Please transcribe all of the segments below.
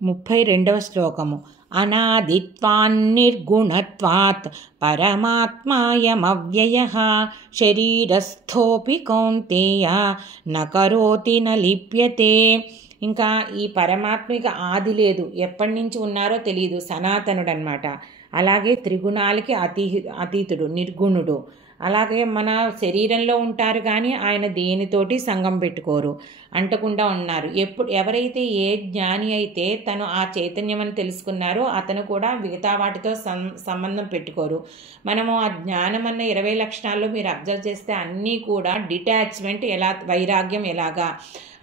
32వ శ్లోకము. అనాదిత్వాన్నిర్గుణత్వాత్ పరమాత్మాయమవ్యయః శరీరస్థోపి కౌంతేయ న కరోతి న లిప్యతే. ఇంకా ఈ పరమాత్మిక ఆది లేదు, ఎప్పటి నుంచి ఉన్నారో తెలియదు, సనాతనుడు అన్నమాట. అలాగే త్రిగుణాలకి అతీతుడు, నిర్గుణుడు. అలాగే మన శరీరంలో ఉంటారు కానీ ఆయన దేనితోటి సంగం పెట్టుకోరు, అంటకుండా ఉన్నారు. ఎవరైతే ఏ జ్ఞాని అయితే తను ఆ చైతన్యం అని తెలుసుకున్నారో అతను కూడా మిగతా వాటితో సంబంధం పెట్టుకోరు. మనము ఆ జ్ఞానం అన్న 20 లక్షణాల్లో మీరు అబ్జర్వ్ చేస్తే అన్నీ కూడా డిటాచ్మెంట్, ఎలా వైరాగ్యం ఎలాగా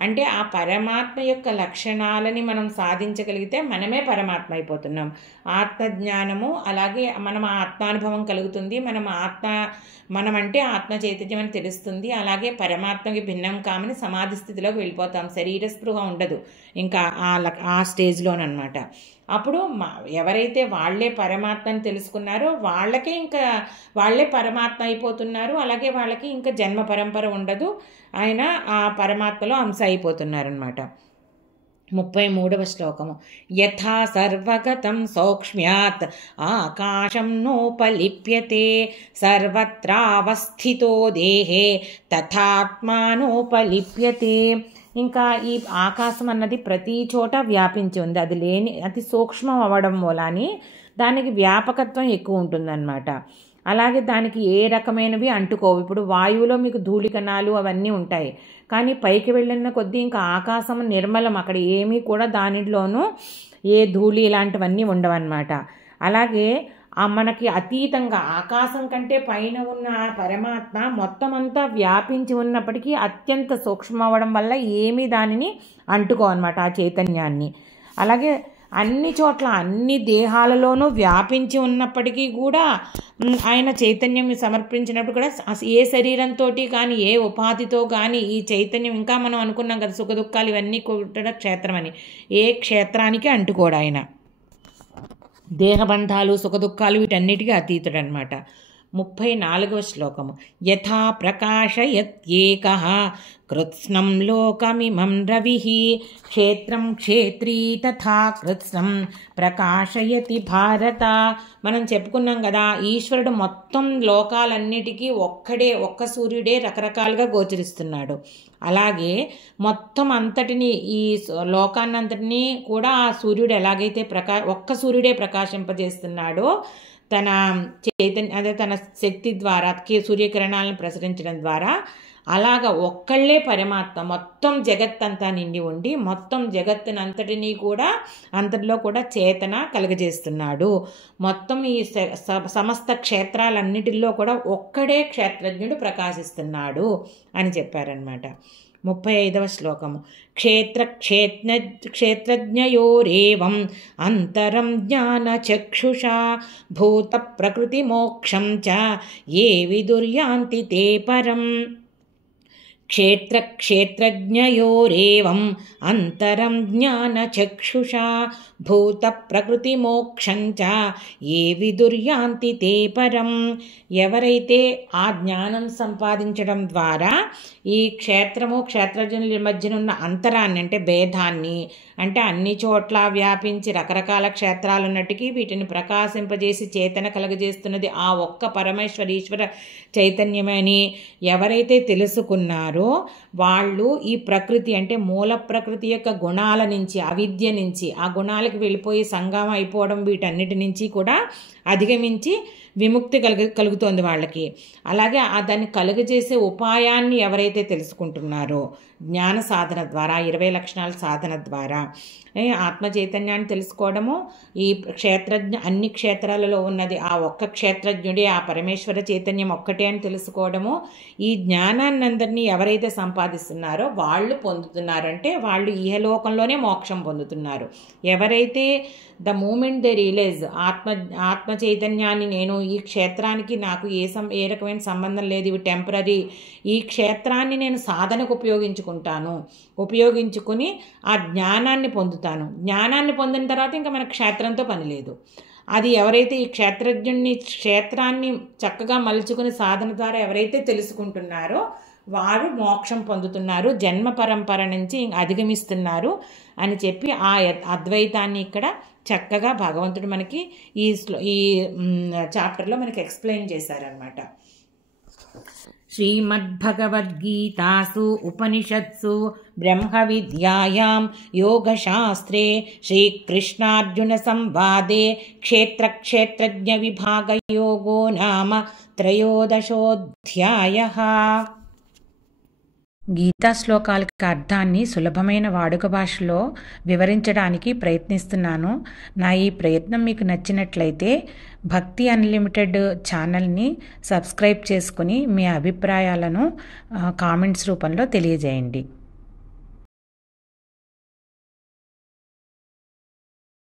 అంటే ఆ పరమాత్మ యొక్క లక్షణాలని మనం సాధించగలిగితే మనమే పరమాత్మ అయిపోతున్నాం. ఆత్మజ్ఞానము, అలాగే మనం ఆత్మానుభవం కలుగుతుంది, మనం అంటే ఆత్మ చైతన్యం అని తెలుస్తుంది. అలాగే పరమాత్మకి భిన్నం కామని సమాధి స్థితిలోకి వెళ్ళిపోతాం, శరీర స్పృహ ఉండదు ఇంకా ఆ స్టేజ్లోనమాట. అప్పుడు ఎవరైతే వాళ్ళే పరమాత్మని తెలుసుకున్నారో వాళ్ళకే ఇంకా వాళ్ళే పరమాత్మ అయిపోతున్నారు. అలాగే వాళ్ళకి ఇంకా జన్మ పరంపర ఉండదు, ఆయన ఆ పరమాత్మలో అంశ అయిపోతున్నారనమాట. 33వ శ్లోకము. యథా సర్వగతం సౌక్ష్మ్యాత్ ఆకాశం నోపలిప్యతే సర్వత్రావస్థితో దేహే తథాత్మానోపలిప్యతే. ఇంకా ఈ ఆకాశం అన్నది ప్రతి చోట వ్యాపించి ఉంది, అది సూక్ష్మం అవ్వడం మూలాని దానికి వ్యాపకత్వం ఎక్కువ ఉంటుందన్నమాట. అలాగే దానికి ఏ రకమైనవి అంటుకోవు. ఇప్పుడు వాయువులో మీకు ధూళికణాలు అవన్నీ ఉంటాయి, కానీ పైకి వెళ్ళిన కొద్దీ ఇంకా ఆకాశం నిర్మలం, అక్కడ ఏమీ కూడా దానిలోనూ ఏ ధూళి ఇలాంటివన్నీ ఉండవన్నమాట. అలాగే మనకి అతీతంగా ఆకాశం కంటే పైన ఉన్న పరమాత్మ మొత్తం అంతా వ్యాపించి ఉన్నప్పటికీ అత్యంత సూక్ష్మం అవ్వడం వల్ల ఏమీ దానిని అంటుకోవన్నమాట ఆ చైతన్యాన్ని. అలాగే అన్ని చోట్ల అన్ని దేహాలలోనూ వ్యాపించి ఉన్నప్పటికీ కూడా ఆయన చైతన్యం సమర్పించినప్పుడు కూడా ఏ శరీరంతో కానీ ఏ ఉపాధితో కానీ ఈ చైతన్యం, ఇంకా మనం అనుకున్నాం కదా సుఖ దుఃఖాలు ఇవన్నీ కూడా క్షేత్రం అని, ఏ క్షేత్రానికి అంటుకోడు ఆయన. దేహబంధాలు సుఖ దుఃఖాలు వీటన్నిటికీ అతీతుడు అనమాట. 34వ శ్లోకము. యథా ప్రకాశయత్యేకః కృత్స్నం లోకమిమం రవిః క్షేత్రం క్షేత్రీ తథా కృత్స్నం ప్రకాశయతి భారత. మనం చెప్పుకున్నాం కదా, ఈశ్వరుడు మొత్తం లోకాలన్నిటికీ ఒక్క సూర్యుడే రకరకాలుగా గోచరిస్తున్నాడు. అలాగే మొత్తం అంతటిని ఈ లోకాన్నంతటినీ కూడా ఆ సూర్యుడు ఎలాగైతే ఒక్క సూర్యుడే ప్రకాశింపజేస్తున్నాడో తన తన శక్తి ద్వారా సూర్యకిరణాలను ప్రసరించడం ద్వారా, అలాగా ఒక్కళ్ళే పరమాత్మ మొత్తం జగత్తంతా నిండి ఉండి మొత్తం జగత్తునంతటినీ కూడా అంతటిలో కూడా చేతన కలుగజేస్తున్నాడు. మొత్తం ఈ సమస్త క్షేత్రాలన్నిటిలో కూడా ఒక్కడే క్షేత్రజ్ఞుడు ప్రకాశిస్తున్నాడు అని చెప్పారనమాట. 35వ శ్లోకము. క్షేత్రజ్ఞయోరేవం అంతరం జ్ఞానచక్షుషా భూత ప్రకృతి మోక్షం చ ఏ విదుర్యాంతి తే పరం. క్షేత్రజ్ఞయోరేవం అంతరం జ్ఞానచక్షుషా భూత ప్రకృతి మోక్షం చ ఏ విదుర్యాంతి తే పరం. ఎవరైతే ఆ జ్ఞానం సంపాదించడం ద్వారా ఈ క్షేత్రజ్ఞుల మధ్యన ఉన్న అంతరాన్ని అంటే భేదాన్ని, అంటే అన్ని చోట్ల వ్యాపించి రకరకాల క్షేత్రాలు ఉన్నట్టుకి వీటిని ప్రకాశింపజేసి చేతన కలగజేస్తున్నది ఆ ఒక్క ఈశ్వర చైతన్యమని ఎవరైతే తెలుసుకున్నారో వాళ్ళు ఈ ప్రకృతి అంటే మూల ప్రకృతి యొక్క గుణాల నుంచి, అవిద్య నుంచి ఆ గుణాలకు వెళ్ళిపోయి సంగమం అయిపోవడం, వీటన్నిటి నుంచి కూడా అధిగమించి విముక్తి కలుగుతోంది వాళ్ళకి. అలాగే దాన్ని కలుగజేసే ఉపాయాన్ని ఎవరైతే తెలుసుకుంటున్నారో జ్ఞాన సాధన ద్వారా, 20 లక్షణాల సాధన ద్వారా ఆత్మ చైతన్యాన్ని తెలుసుకోవడము, ఈ అన్ని క్షేత్రాలలో ఉన్నది ఆ ఒక్క క్షేత్రజ్ఞుడే, ఆ పరమేశ్వర చైతన్యం ఒక్కటే అని తెలుసుకోవడము, ఈ జ్ఞానాన్ని అందరినీ ఎవరైతే సంపాదిస్తున్నారో వాళ్ళు పొందుతున్నారంటే వాళ్ళు ఇహలోకంలోనే మోక్షం పొందుతున్నారు. ఎవరైతే ద మూమెంట్ దే రియలైజ్ ఆత్మ చైతన్యాన్ని నేను ఈ క్షేత్రానికి నాకు ఏ రకమైన సంబంధం లేదు, ఇవి టెంపరీ, ఈ క్షేత్రాన్ని నేను సాధనకు ఉపయోగించుకుని ఆ జ్ఞానాన్ని పొందుతాను. జ్ఞానాన్ని పొందిన తర్వాత ఇంకా మన క్షేత్రంతో పని లేదు. అది ఎవరైతే ఈ క్షేత్రాన్ని చక్కగా మలుచుకుని సాధన ద్వారా ఎవరైతే తెలుసుకుంటున్నారో వారు మోక్షం పొందుతున్నారు, జన్మ పరంపర నుంచి అధిగమిస్తున్నారు అని చెప్పి ఆ అద్వైతాన్ని ఇక్కడ చక్కగా భగవంతుడు మనకి ఈ చాప్టర్లో మనకి ఎక్స్ప్లెయిన్ చేశారనమాట. శ్రీమద్భగవద్గీతాసు ఉపనిషత్సు బ్రహ్మ విద్యాయాం యోగశాస్త్రే శ్రీకృష్ణార్జున సంవాదే క్షేత్రజ్ఞ విభాగయోగో నామ త్రయోదశోऽధ్యాయః. గీతా శ్లోకాలకి అర్థాన్ని సులభమైన వాడుక భాషలో వివరించడానికి ప్రయత్నిస్తున్నాను. నా ఈ ప్రయత్నం మీకు నచ్చినట్లయితే భక్తి అన్లిమిటెడ్ ఛానల్ని సబ్స్క్రైబ్ చేసుకుని మీ అభిప్రాయాలను కామెంట్స్ రూపంలో తెలియజేయండి.